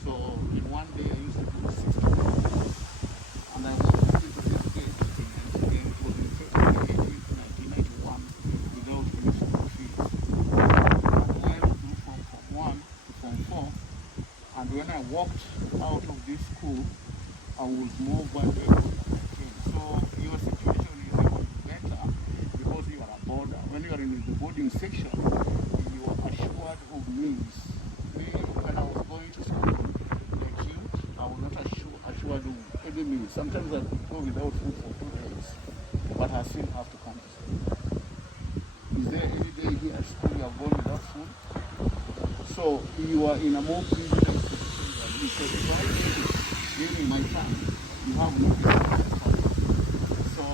So in one day I used to do 60 kilometers. And I walked into this gate in it was in February 18th, 1991 without any school fees. And went through from Form 1 to Form 4. And when I walked out of this school, I was more vulnerable. So your situation is even better because you are a boarder. When you are in the boarding section, you are assured of means. Me, when I was going to school like you, I was not assured of any means. Sometimes I could go without food for 2 days, but I still have to come to school. Is there any day here at school you have gone without food? So you are in a more privileged position than me. So if I did it during my time, you have no business. So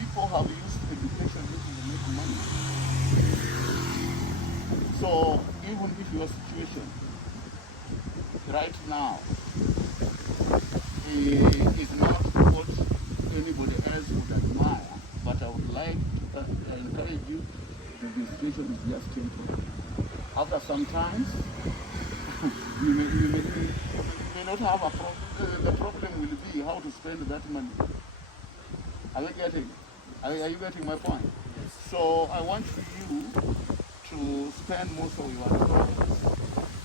people have used education to make money. So even if your situation right now is not what anybody else would admire, but I would like to encourage you that the situation is just temporary. After some time, you may not have a problem. The problem will be how to spend that money. Are you getting my point? Yes. So I want you to spend most of your time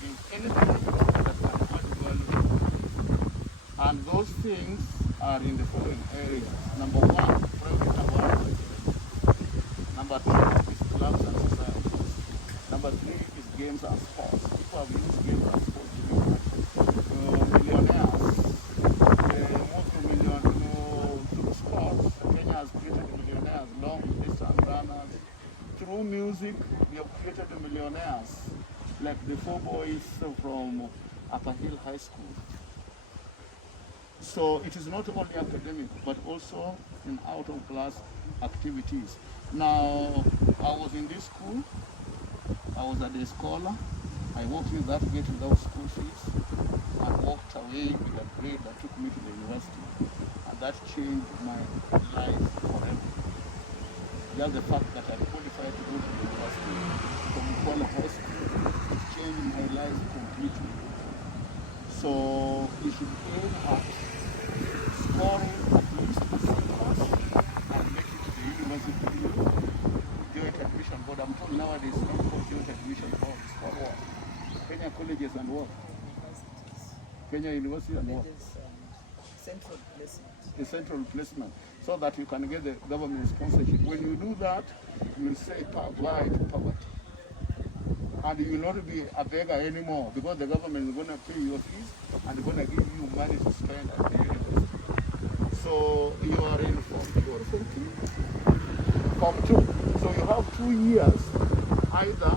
in anything that can add value. And those things are in the following areas. Number 1, private awareness. Number 2 is clubs and societies. Number 3 is games and sports. People have used games and sports to make money. Millionaires, through sports, Kenya has created millionaires, long distance runners. Through music, we have created millionaires, like the 4 boys from Ukwala High School. So it is not only academic, but also in out-of-class activities. Now, I was in this school. I was a day scholar. I walked in that gate without school fees and walked away with a grade that took me to the university. And that changed my life forever. Just the fact that I qualified to go to the university from Ukwala High School, it changed my life completely. So you should aim at scoring at least a C class and make it to the university. Joint admission board. I'm told nowadays it's not called joint admission board. It's called what? Kenya colleges and what? Kenya University and what? Central placement. The central placement, so that you can get the government sponsorship. When you do that, you will say bye to poverty. And you will not be a beggar anymore because the government is going to pay your fees and they're going to give you money to spend at the university. So you are in Form 2 or Form 2? Form 2. So you have 2 years either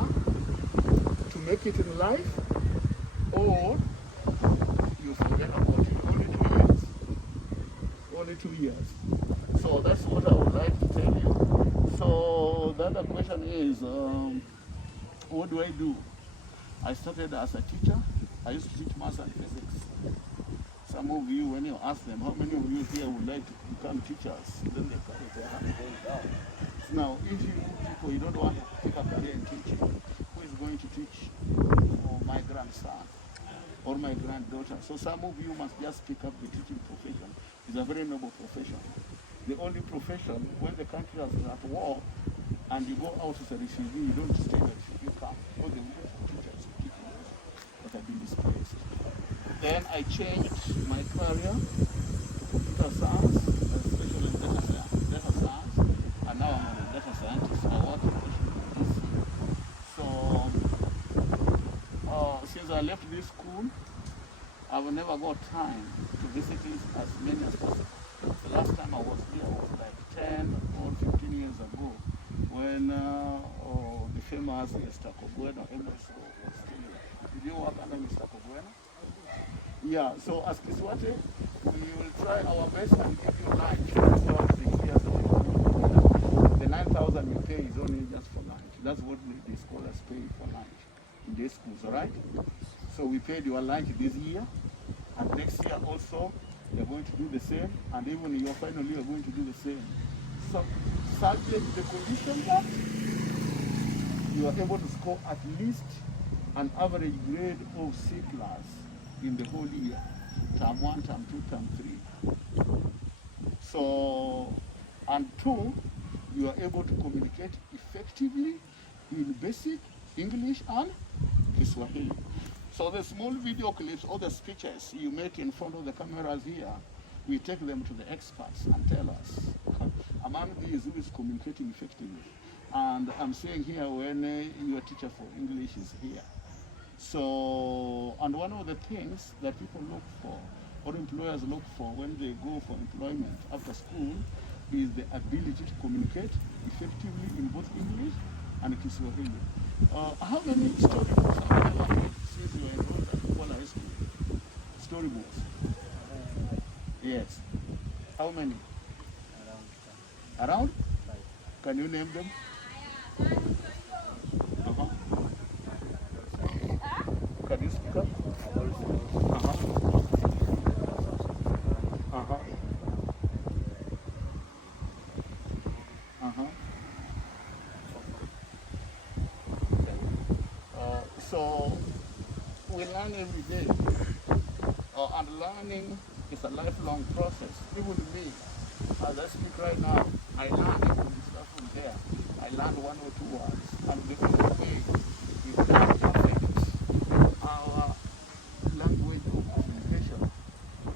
to make it in life or you forget about it. Only 2 years. So that's what I would like to tell you. So the other question is, what do I do? I started as a teacher. I used to teach maths and physics. Some of you, when you ask them, how many of you here would like to become teachers? Then they carry their hand going down. Now, if you people, you don't want to pick a career in teaching, who is going to teach my grandson or my granddaughter? So some of you must just pick up the teaching profession. It's a very noble profession. The only profession, when the country is at war and you go out as a refugee, you don't stay in a refugee camp. Because they will use teachers to keep you that have been displaced. Then I changed my career to computer science, especially in data science, and now I'm a data scientist. I work in this year. So since I left this school, I've never got time to visit it as many as possible. The last time I was here was like 10 or 15 years ago when the famous Mr. Kogweno was still here. Did you work under Mr. Kogweno? Yeah, so as KISWATE, we will try our best and give you lunch throughout the years of the 9,000 you pay is only just for lunch. That's what the scholars pay for lunch in their schools, all right? So we paid your lunch this year, and next year also you're going to do the same, and even in your final year you're going to do the same. So subject the condition that you are able to score at least an average grade of C+. in the whole year. Term 1, term 2, term 3. So, and 2, you are able to communicate effectively in basic English and Kiswahili. So the small video clips or the speeches you make in front of the cameras here, we take them to the experts and tell us, among these, who is communicating effectively. And I'm saying here when your teacher for English is here. So, and one of the things that people look for, or employers look for when they go for employment after school, is the ability to communicate effectively in both English and Kiswahili. How many storybooks have you ever made since you were enrolled at Ukwala High School? Storybooks? Yes. How many? Around? Can you name them? Uh-huh. Can you speak up? Uh-huh. Uh-huh. Uh-huh. So we learn every day, and learning is a lifelong process. Even me, as I speak right now, I learn even stuff from there. I learn 1 or 2 words, and the only way we can perfect our language of communication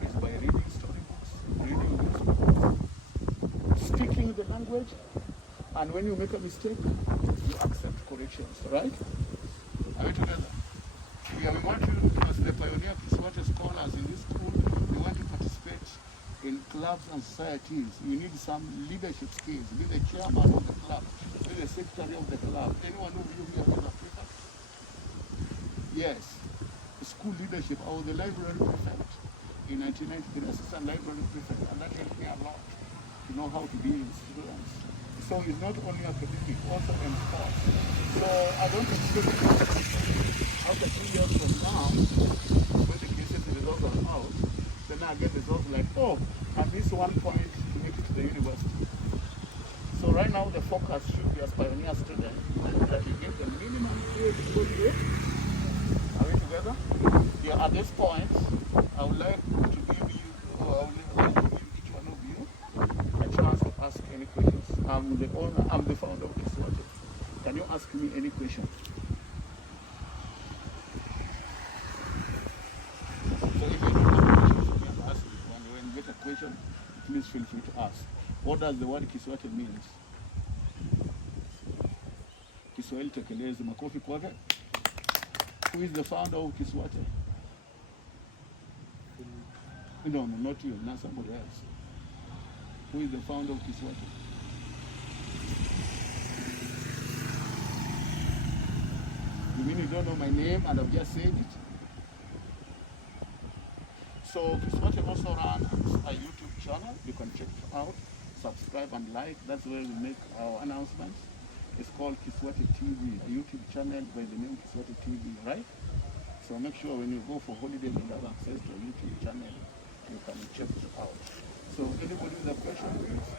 is by reading storybooks, reading newspapers, speaking the language, and when you make a mistake, you accept corrections, right? Are we together? Yeah, we want you, as the pioneer KISWATE scholars in this school, we want to participate in clubs and societies. You need some leadership skills. Be the chairman of the club, be the secretary of the club. Anyone of you here in Africa? Yes. School leadership. I was the library prefect in 1993, assistant library prefect, and that helped me a lot to know how to deal with students. So it's not only academic, also in sports. So I don't expect after 2 years from now, when the KISWATE results are out, then I get results like, oh, I missed 1 point to make it to the university. So right now the focus should be as pioneer students that you get the minimum grade to get. Are we together? Yeah, at this point, I would like to give you, or I would like to give each one of you a chance to ask any questions. I'm the owner, I'm the founder of KISWATE. Can you ask me any question? So if you don't have questions, you can ask me. When you get a question, please feel free to ask. What does the word KISWATE means? Kiswahili tekelezi, makofi kwake. Who is the founder of KISWATE? No, not you, not somebody else. Who is the founder of KISWATE? You mean you don't know my name and I've just said it? So KISWATE also runs a YouTube channel. You can check it out, subscribe and like. That's where we make our announcements. It's called KISWATE TV, a YouTube channel by the name KISWATE TV, right? So make sure when you go for holidays and have access to a YouTube channel, you can check it out. So anybody with a question, please?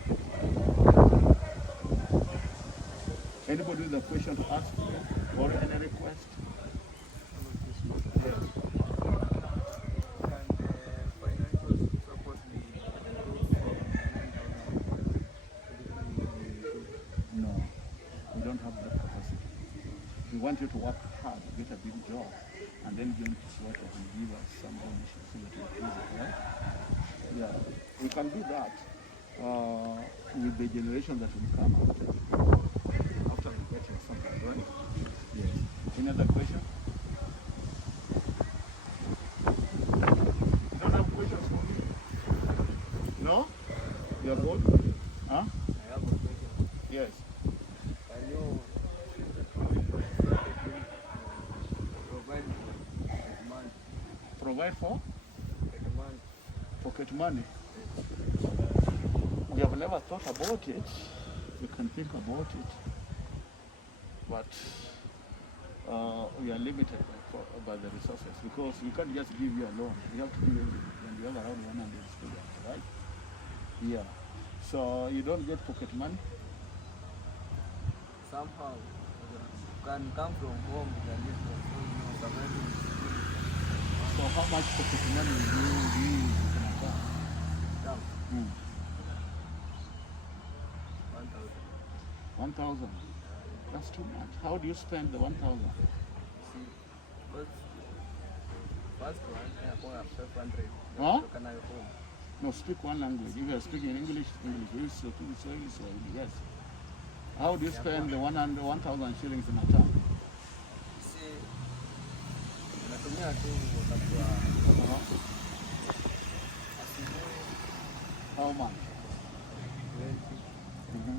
Anybody with a question to ask me or any request? Yes. No, we don't have that capacity. We want you to work hard, get a big job, and then join KISWATE and give us some ownership so that we use it, right? Yeah, we can do that with the generation that will come after we get your something, right? Yes. Any other question? You don't have questions for me? No? You're good? Huh? I have a question. Yes. Can you provide money? Provide for? Money. Pocket money. We have never thought about it. We can think about it, but we are limited by the resources because we can't just give you a loan. We have to give you, and we have around 100 students, right? Yeah. So you don't get pocket money? Somehow, you can come from home, you can live from home, you know, So how much pocket money do you use in a car? Down. Mm. 1,000. 1,000. That's too much. How do you spend the 1,000? See, first one, I have 500. Huh? Can I home? No, speak one language. If you are speaking English, English. If you speak Swahili, yes. How do you spend the 1,000 shillings in a town? See, natumia tu wakati wa asubuhi How much? 20 Mm-hmm.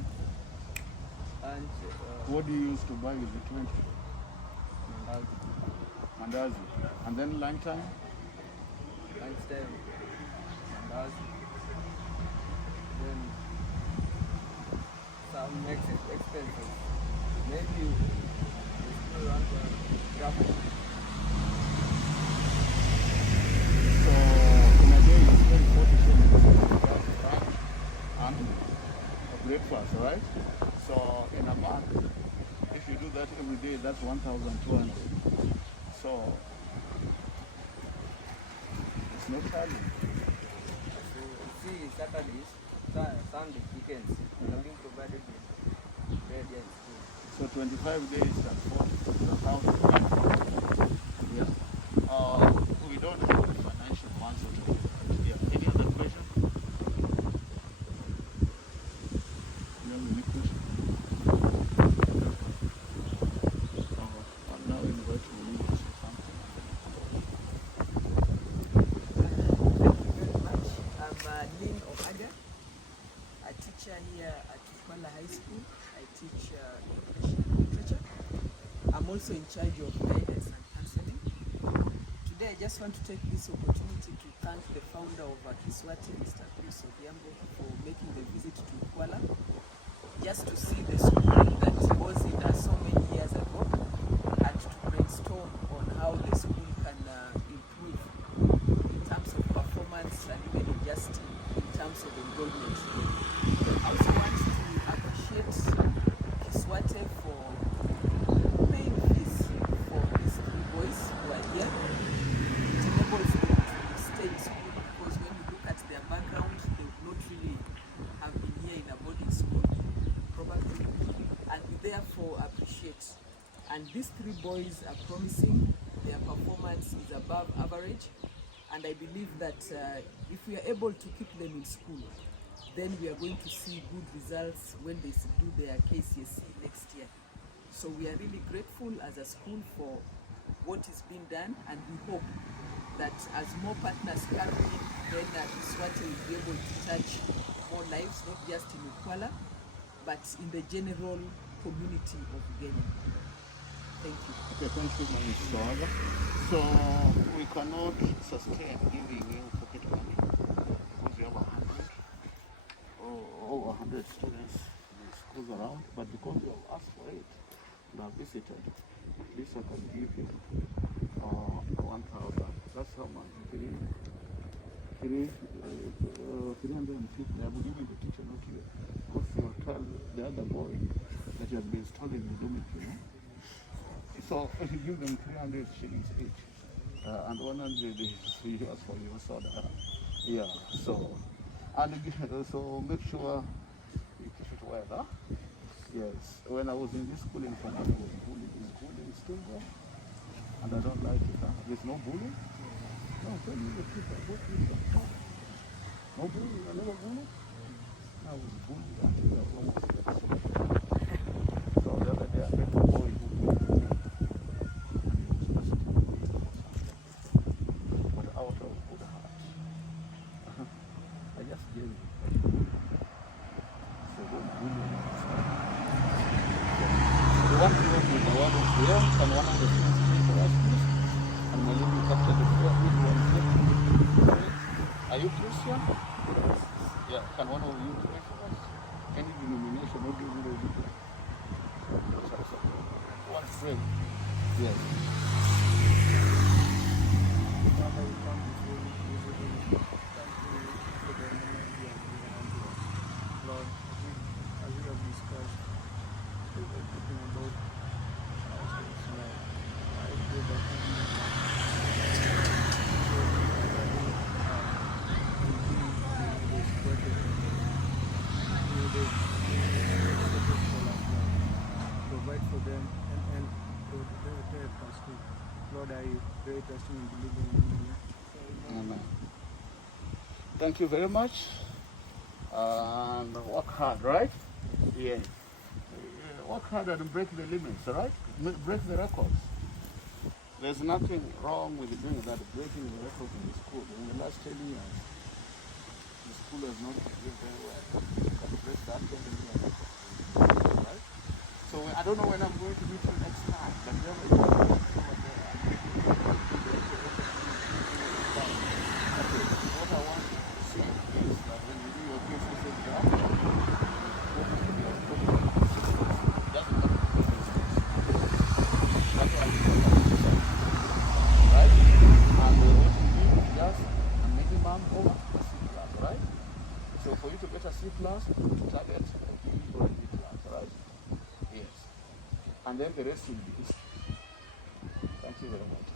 lunch What do you use to buy with the 20? mandazi. Mandazi. And then lunchtime? Lunchtime mandazi. Then some expenses. Maybe we still want to travel. So in a day you spend 40 shillings for lunch and breakfast, right? So in a month, if you do that every day, that's 1,200. So it's no challenge. See, Saturdays, Sunday, weekends, nothing provided with bread and school. So 25 days that's 40, that's 1,000. Yeah. We don't have the financial ones today. Yeah. Any other question? You have any question? I'll now invite you to say something. Thank you very much. I'm Lynn Omaga, a teacher here at Ukwala High School. I teach English and literature. I'm also in charge of guidance and counseling. Today I just want to take this opportunity to thank the founder of KISWATE, Mr. Pius Odhiambo, for making the visit to Ukwala, just to see the school that was in there so many years ago, and to brainstorm on how the school can improve in terms of performance and even just in terms of enrollment. I also want to appreciate KISWATE for paying fees for these three boys who are here. It enables them to stay in school because when you look at their background, they would not really have been here in a boarding school, probably, and we therefore appreciate. And these three boys are promising. Their performance is above average, and I believe that if we are able to keep them in school, then we are going to see good results when they do their KCSE next year. So we are really grateful as a school for what is being done, and we hope that as more partners come in, then KISWATE will be able to touch more lives, not just in Ukwala, but in the general community of Uganda. Thank you. Okay, thank you, Mr. Soaga. So we cannot sustain giving you pocket money because we have 100 or over 100 students in schools around, but because you have asked for it and have visited, at least I can give you 1,000. That's how much? 350. I will give you the teacher, not you. Because you will tell the other boy that he has been installing the dormitory. No? So if you give them 300 shillings each, and 100 is yours for your soda. Yeah, so, and so make sure you keep it well, huh? Yes, when I was in this school in Fana, I was bullied. Is bullying still there? And I don't like it, huh? There's no bullying? No, tell me the truth, I bought you some. No bullying, I never bullied? I was bullied until I almost got sick. So the other day I met a boy who bullied me. But out of good heart. I just gave it. So don't bully me. The one who was with the one of the young and one of the things for us, please. And my lady captured the prayer with one clip. Are you Christian? Yeah, can one of you pray for us? Any denomination, what do you do? One pray. Yes. Father, we come before you, thank you for the moment you have given unto us. Lord, as we have discussed everything about our students now, I pray that you trusting and believing in you. Amen. Thank you very much. And work hard, right? Yeah. Work hard and break the limits, right? Break the records. There's nothing wrong with doing that, breaking the records in the school. In the last 10 years, the school has not behaved very well. But break that 10 years, right? So I don't know when I'm going to meet you next time, but you have a over there. Okay, what I want to see is that when you do your cases exam, what is the best way to do it? Doesn't matter what the distance. That's why you right? And what you need is just a minimum of a C plus, right? So for you to get a C plus, target a D or a B plus, right? Yes. And then the rest will be easy. Thank you very much.